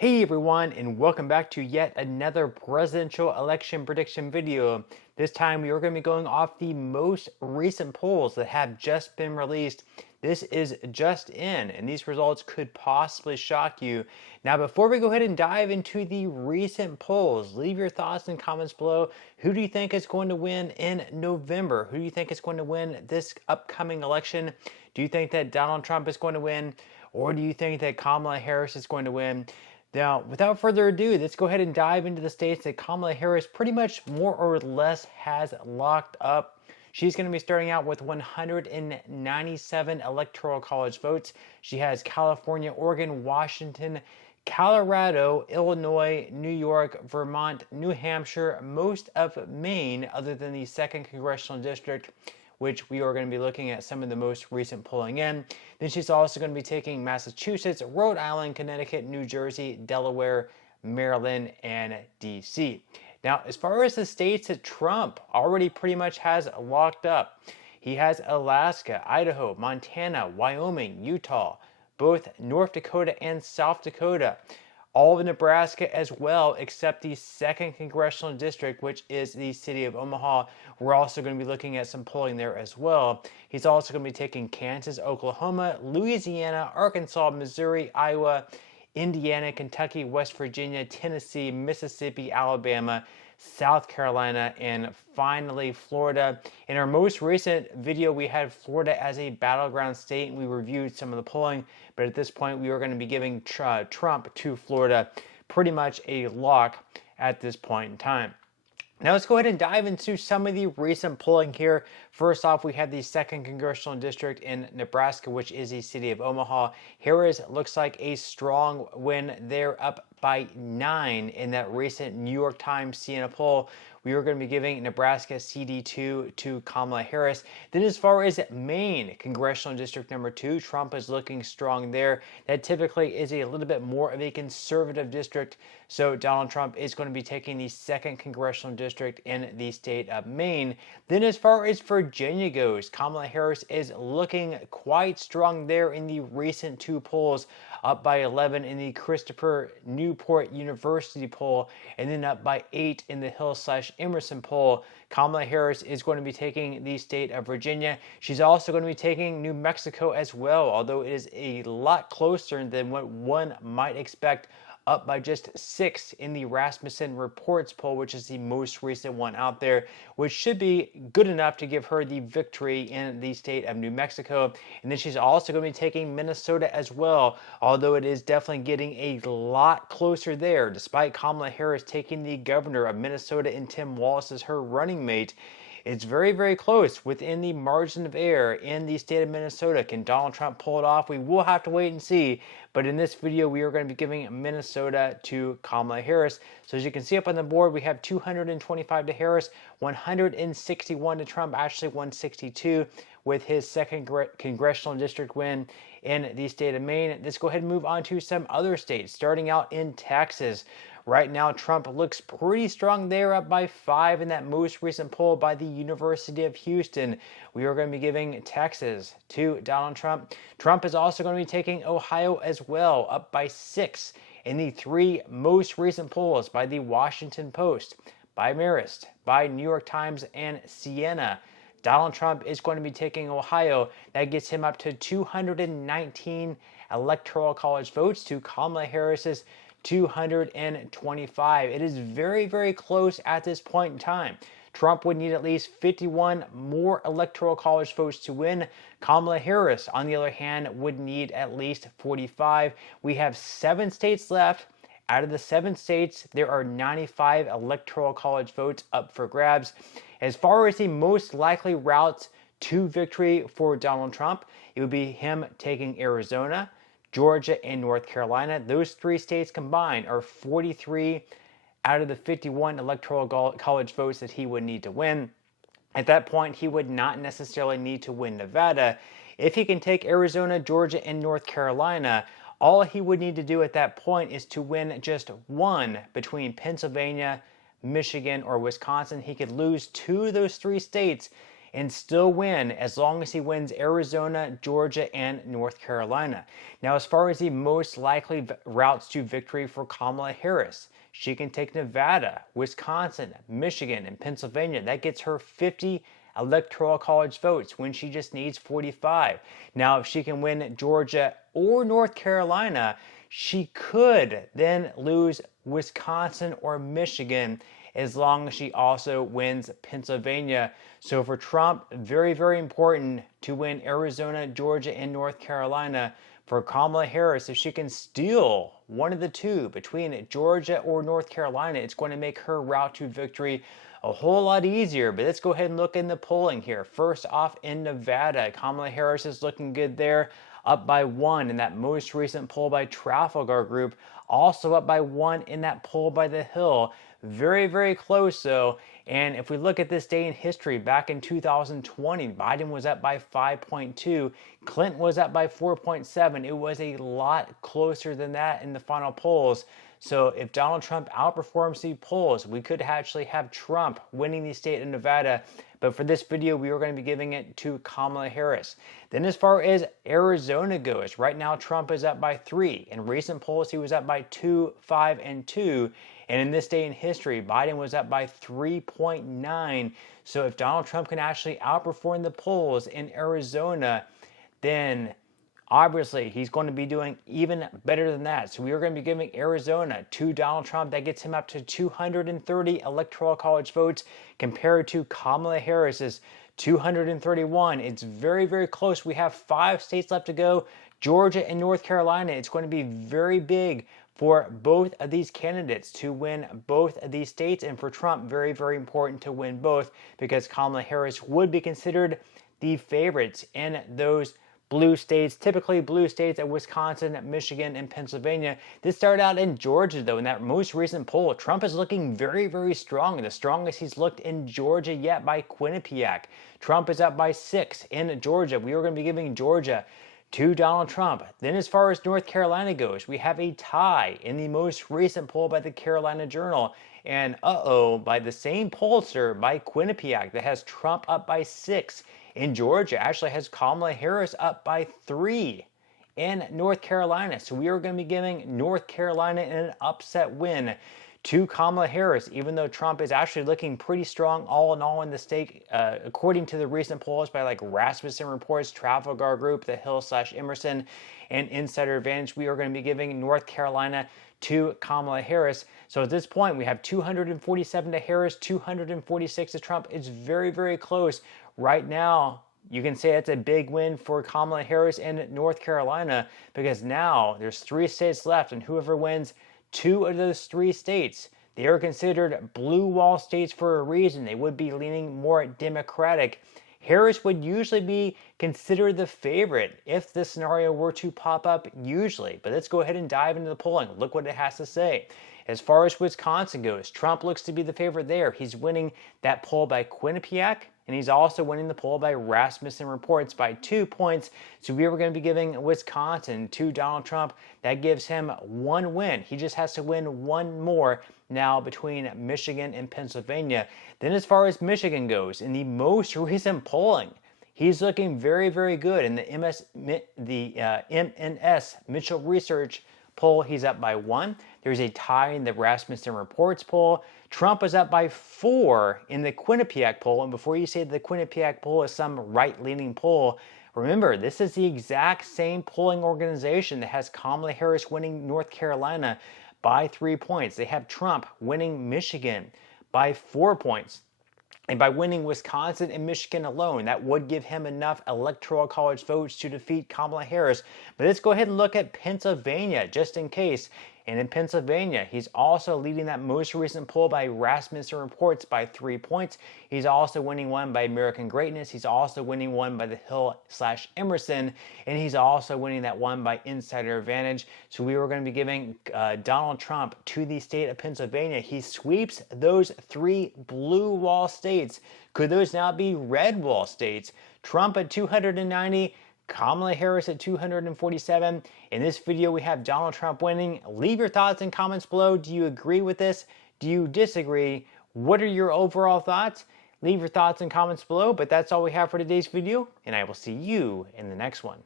Hey everyone, and welcome back to yet another presidential election prediction video. This time we are going to be going off the most recent polls that have just been released. This is just in, and these results could possibly shock you. Now, before we go ahead and dive into the recent polls, leave your thoughts and comments below. Who do you think is going to win in November? Who do you think is going to win this upcoming election? Do you think that Donald Trump is going to win? Or do you think that Kamala Harris is going to win? Now, without further ado, let's go ahead and dive into the states that Kamala Harris pretty much more or less has locked up. She's going to be starting out with 197 electoral college votes. She has California, Oregon, Washington, Colorado, Illinois, New York, Vermont, New Hampshire, most of Maine, other than the 2nd Congressional District, which we are going to be looking at some of the most recent polling in. Then she's also going to be taking Massachusetts, Rhode Island, Connecticut, New Jersey, Delaware, Maryland, and DC. Now, as far as the states that Trump already pretty much has locked up, he has Alaska, Idaho, Montana, Wyoming, Utah, both North Dakota and South Dakota, all of Nebraska as well, except the 2nd Congressional District, which is the city of Omaha. We're also going to be looking at some polling there as well. He's also going to be taking Kansas, Oklahoma, Louisiana, Arkansas, Missouri, Iowa, Indiana, Kentucky, West Virginia, Tennessee, Mississippi, Alabama, South Carolina, and finally Florida. In our most recent video, we had Florida as a battleground state, and we reviewed some of the polling, but at this point, we are going to be giving Trump to Florida pretty much a lock at this point in time. Now let's go ahead and dive into some of the recent polling here. First off, we have the 2nd Congressional District in Nebraska, which is the city of Omaha. Harris looks like a strong win. They're up by 9 in that recent New York Times Siena poll. We are going to be giving Nebraska CD2 to Kamala Harris. Then as far as Maine, Congressional District number 2, Trump is looking strong there. That typically is a little bit more of a conservative district, so Donald Trump is going to be taking the 2nd Congressional District in the state of Maine. Then as far as Virginia goes, Kamala Harris is looking quite strong there in the recent 2 polls, up by 11 in the Christopher Newport University poll, and then up by 8 in the Hill/Emerson poll. Kamala Harris is going to be taking the state of Virginia. She's also going to be taking New Mexico as well, although it is a lot closer than what one might expect, up by just 6 in the Rasmussen Reports poll, which is the most recent one out there, which should be good enough to give her the victory in the state of New Mexico. And then she's also going to be taking Minnesota as well, although it is definitely getting a lot closer there, despite Kamala Harris taking the governor of Minnesota and Tim Walz as her running mate. It's very, very close within the margin of error in the state of Minnesota. Can Donald Trump pull it off? We will have to wait and see. But in this video, we are going to be giving Minnesota to Kamala Harris. So as you can see up on the board, we have 225 to Harris, 161 to Trump, actually 162 with his 2nd Congressional District win in the state of Maine. Let's go ahead and move on to some other states, starting out in Texas. Right now, Trump looks pretty strong there, up by 5 in that most recent poll by the University of Houston. We are going to be giving Texas to Donald Trump. Trump is also going to be taking Ohio as well, up by 6 in the 3 most recent polls by the Washington Post, by Marist, by New York Times, and Siena. Donald Trump is going to be taking Ohio. That gets him up to 219 electoral college votes to Kamala Harris's 225. It is very, very close at this point in time. Trump would need at least 51 more electoral college votes to win. Kamala Harris, on the other hand, would need at least 45. We have 7 states left. Out of the 7 states, there are 95 electoral college votes up for grabs. As far as the most likely routes to victory for Donald Trump, it would be him taking Arizona, Georgia, and North Carolina. Those 3 states combined are 43 out of the 51 electoral college votes that he would need to win. At that point, he would not necessarily need to win Nevada. If he can take Arizona, Georgia, and North Carolina, all he would need to do at that point is to win just one between Pennsylvania, Michigan, or Wisconsin. He could lose 2 of those 3 states, and still win as long as he wins Arizona, Georgia, and North Carolina. Now, as far as the most likely routes to victory for Kamala Harris, she can take Nevada, Wisconsin, Michigan, and Pennsylvania. That gets her 50 electoral college votes when she just needs 45. Now, if she can win Georgia or North Carolina, she could then lose Wisconsin or Michigan as long as she also wins Pennsylvania. So for Trump, very, very important to win Arizona, Georgia, and North Carolina. For Kamala Harris, if she can steal one of the two between Georgia or North Carolina, it's going to make her route to victory a whole lot easier. But let's go ahead and look in the polling here. First off, in Nevada, Kamala Harris is looking good there, up by 1 in that most recent poll by Trafalgar Group, also up by 1 in that poll by The Hill. Very, very close though. And if we look at this day in history, back in 2020, Biden was up by 5.2, Clinton was up by 4.7. It was a lot closer than that in the final polls. So if Donald Trump outperforms the polls, we could actually have Trump winning the state of Nevada. But for this video, we are going to be giving it to Kamala Harris. Then as far as Arizona goes, right now Trump is up by 3. In recent polls, he was up by 2, 5, and 2. And in this day in history, Biden was up by 3.9. So if Donald Trump can actually outperform the polls in Arizona, then obviously he's going to be doing even better than that. So we are going to be giving Arizona to Donald Trump. That gets him up to 230 electoral college votes compared to Kamala Harris's 231. It's very, very close. We have 5 states left to go. Georgia and North Carolina. It's going to be very big for both of these candidates to win both of these states, and for Trump, very, very important to win both, because Kamala Harris would be considered the favorites in those blue states, typically blue states of Wisconsin, Michigan, and Pennsylvania. This started out in Georgia, though. In that most recent poll, Trump is looking very, very strong, the strongest he's looked in Georgia yet by Quinnipiac. Trump is up by 6 in Georgia. We are going to be giving Georgia to Donald Trump. Then as far as North Carolina goes, we have a tie in the most recent poll by the Carolina Journal. And by the same pollster, by Quinnipiac, that has Trump up by 6 in Georgia, actually has Kamala Harris up by 3 in North Carolina. So we are going to be giving North Carolina an upset win to Kamala Harris, even though Trump is actually looking pretty strong all in all in the state, according to the recent polls by like Rasmussen Reports, Trafalgar Group, The Hill/Emerson, and Insider Advantage. We are going to be giving North Carolina to Kamala Harris. So at this point, we have 247 to Harris, 246 to Trump. It's very, very close. Right now, you can say it's a big win for Kamala Harris in North Carolina, because now there's 3 states left, and whoever wins 2 of those 3 states, they are considered blue wall states for a reason. They would be leaning more Democratic. Harris would usually be considered the favorite if this scenario were to pop up usually. But let's go ahead and dive into the polling. Look what it has to say. As far as Wisconsin goes, Trump looks to be the favorite there. He's winning that poll by Quinnipiac, and he's also winning the poll by Rasmussen Reports by 2 points. So we were going to be giving Wisconsin to Donald Trump. That gives him 1 win. He just has to win 1 more now between Michigan and Pennsylvania. Then as far as Michigan goes, in the most recent polling, he's looking very, very good. In the MNS Mitchell Research poll, he's up by 1. There's a tie in the Rasmussen Reports poll. Trump is up by 4 in the Quinnipiac poll. And before you say the Quinnipiac poll is some right-leaning poll, remember, this is the exact same polling organization that has Kamala Harris winning North Carolina by 3 points. They have Trump winning Michigan by 4 points. And by winning Wisconsin and Michigan alone, that would give him enough electoral college votes to defeat Kamala Harris. But let's go ahead and look at Pennsylvania, just in case. And in Pennsylvania, he's also leading that most recent poll by Rasmussen Reports by 3 points. He's also winning one by American Greatness. He's also winning one by The Hill/Emerson. And he's also winning that one by Insider Advantage. So we were going to be giving Donald Trump to the state of Pennsylvania. He sweeps those 3 blue wall states. Could those now be red wall states? Trump at 290. Kamala Harris at 247. In this video, we have Donald Trump winning. Leave your thoughts in comments below. Do you agree with this? Do you disagree? What are your overall thoughts? Leave your thoughts and comments below, but that's all we have for today's video, and I will see you in the next one.